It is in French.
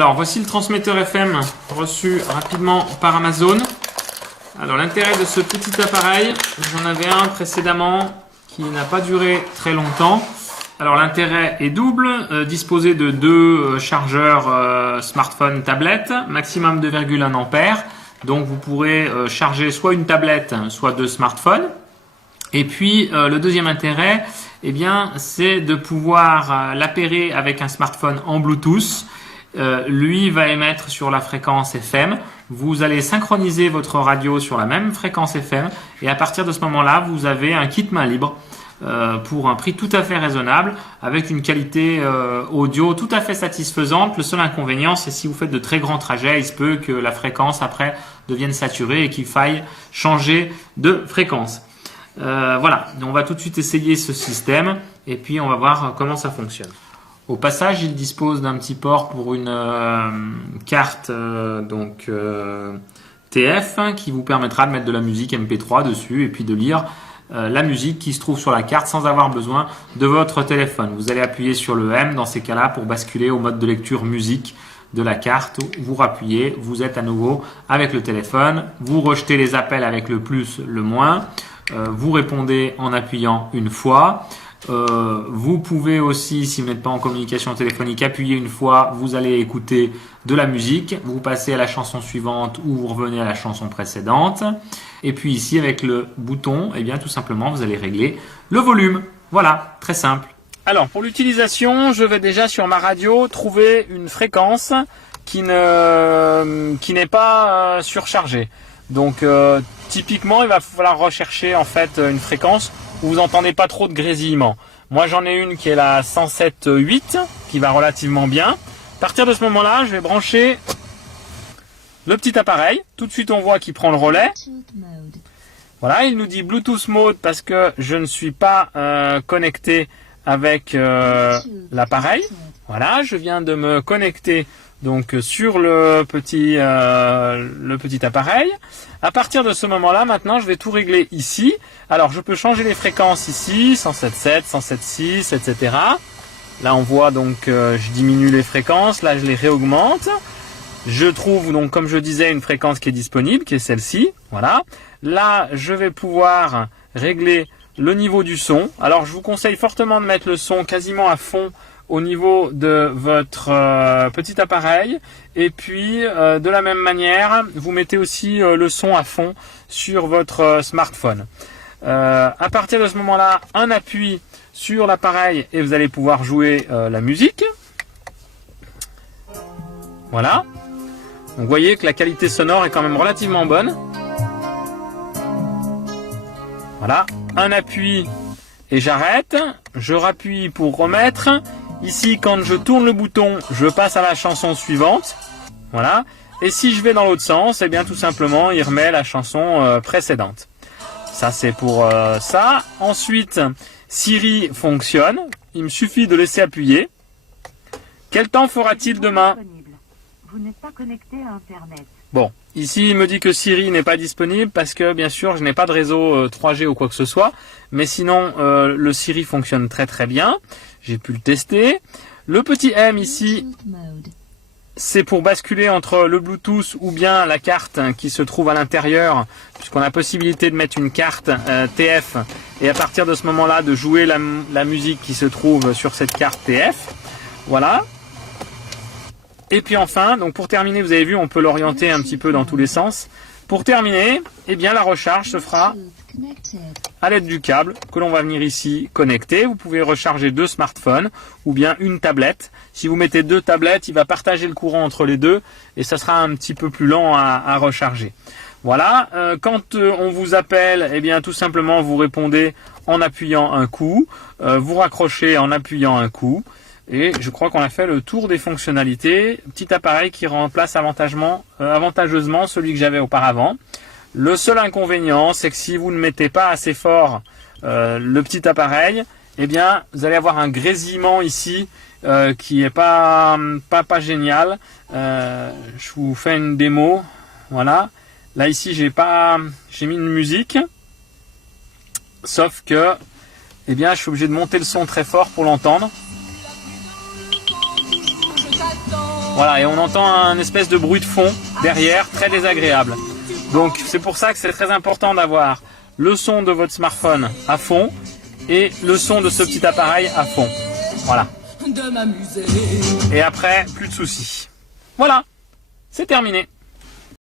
Alors voici le transmetteur FM reçu rapidement par Amazon. Alors l'intérêt de ce petit appareil, j'en avais un précédemment qui n'a pas duré très longtemps. Alors l'intérêt est double, disposer de deux chargeurs smartphone tablette, maximum 2,1 ampères. Donc vous pourrez charger soit une tablette, soit deux smartphones. Et puis le deuxième intérêt, eh bien, c'est de pouvoir l'appairer avec un smartphone en Bluetooth. Lui va émettre sur la fréquence FM. Vous allez synchroniser votre radio sur la même fréquence FM et à partir de ce moment-là, vous avez un kit main libre pour un prix tout à fait raisonnable avec une qualité audio tout à fait satisfaisante. Le seul inconvénient, c'est si vous faites de très grands trajets, il se peut que la fréquence après devienne saturée et qu'il faille changer de fréquence. Voilà, on va tout de suite essayer ce système et puis on va voir comment ça fonctionne. Au passage, il dispose d'un petit port pour une carte TF qui vous permettra de mettre de la musique MP3 dessus et puis de lire la musique qui se trouve sur la carte sans avoir besoin de votre téléphone. Vous allez appuyer sur le M dans ces cas-là pour basculer au mode de lecture musique de la carte. Vous rappuyez, vous êtes à nouveau avec le téléphone. Vous rejetez les appels avec le plus, le moins. Vous répondez en appuyant une fois. Vous pouvez aussi, si vous n'êtes pas en communication téléphonique, appuyer une fois, vous allez écouter de la musique, vous passez à la chanson suivante ou vous revenez à la chanson précédente. Et puis ici, avec le bouton, eh bien tout simplement, vous allez régler le volume. Voilà, très simple. Alors, pour l'utilisation, je vais déjà sur ma radio trouver une fréquence qui n'est pas surchargée. Donc, typiquement, il va falloir rechercher en fait une fréquence où vous n'entendez pas trop de grésillement. Moi, j'en ai une qui est la 107.8, qui va relativement bien. À partir de ce moment-là, je vais brancher le petit appareil. Tout de suite, on voit qu'il prend le relais. Voilà, il nous dit Bluetooth mode parce que je ne suis pas connecté avec l'appareil. Voilà, je viens de me connecter donc sur le petit appareil. À partir de ce moment-là, maintenant, je vais tout régler ici. Alors, je peux changer les fréquences ici, 107.7, 107.6, etc. Là, on voit donc je diminue les fréquences. Là, je les réaugmente. Je trouve donc, comme je disais, une fréquence qui est disponible, qui est celle-ci. Voilà. Là, je vais pouvoir régler le niveau du son. Alors, je vous conseille fortement de mettre le son quasiment à fond au niveau de votre petit appareil et puis de la même manière vous mettez aussi le son à fond sur votre smartphone. À partir de ce moment là, un appui sur l'appareil et vous allez pouvoir jouer la musique. Voilà, donc vous voyez que la qualité sonore est quand même relativement bonne. Voilà, un appui et j'arrête, je rappuie pour remettre. Ici, quand je tourne le bouton, je passe à la chanson suivante. Voilà. Et si je vais dans l'autre sens, eh bien tout simplement, il remet la chanson précédente. Ça, c'est pour ça. Ensuite, Siri fonctionne. Il me suffit de laisser appuyer. Quel temps fera-t-il demain ? Vous n'êtes pas connecté à Internet. Bon, ici, il me dit que Siri n'est pas disponible parce que, bien sûr, je n'ai pas de réseau 3G ou quoi que ce soit. Mais sinon, le Siri fonctionne très très bien. J'ai pu le tester. Le petit M ici, c'est pour basculer entre le Bluetooth ou bien la carte qui se trouve à l'intérieur, puisqu'on a la possibilité de mettre une carte TF et à partir de ce moment-là de jouer la musique qui se trouve sur cette carte TF. Voilà. Et puis enfin, donc pour terminer, vous avez vu, on peut l'orienter un petit peu dans tous les sens. Pour terminer, eh bien la recharge se fera à l'aide du câble que l'on va venir ici connecter. Vous pouvez recharger deux smartphones ou bien une tablette. Si vous mettez deux tablettes, il va partager le courant entre les deux et ça sera un petit peu plus lent à recharger. Voilà, quand on vous appelle, eh bien tout simplement vous répondez en appuyant un coup, vous raccrochez en appuyant un coup. Et je crois qu'on a fait le tour des fonctionnalités. Petit appareil qui remplace avantageusement celui que j'avais auparavant. Le seul inconvénient, c'est que si vous ne mettez pas assez fort le petit appareil, eh bien, vous allez avoir un grésillement ici qui est pas génial. Je vous fais une démo. Voilà. Là ici, j'ai mis une musique, sauf que, eh bien, je suis obligé de monter le son très fort pour l'entendre. Voilà, et on entend un espèce de bruit de fond derrière, très désagréable. Donc c'est pour ça que c'est très important d'avoir le son de votre smartphone à fond et le son de ce petit appareil à fond. Voilà. Et après, plus de soucis. Voilà, c'est terminé.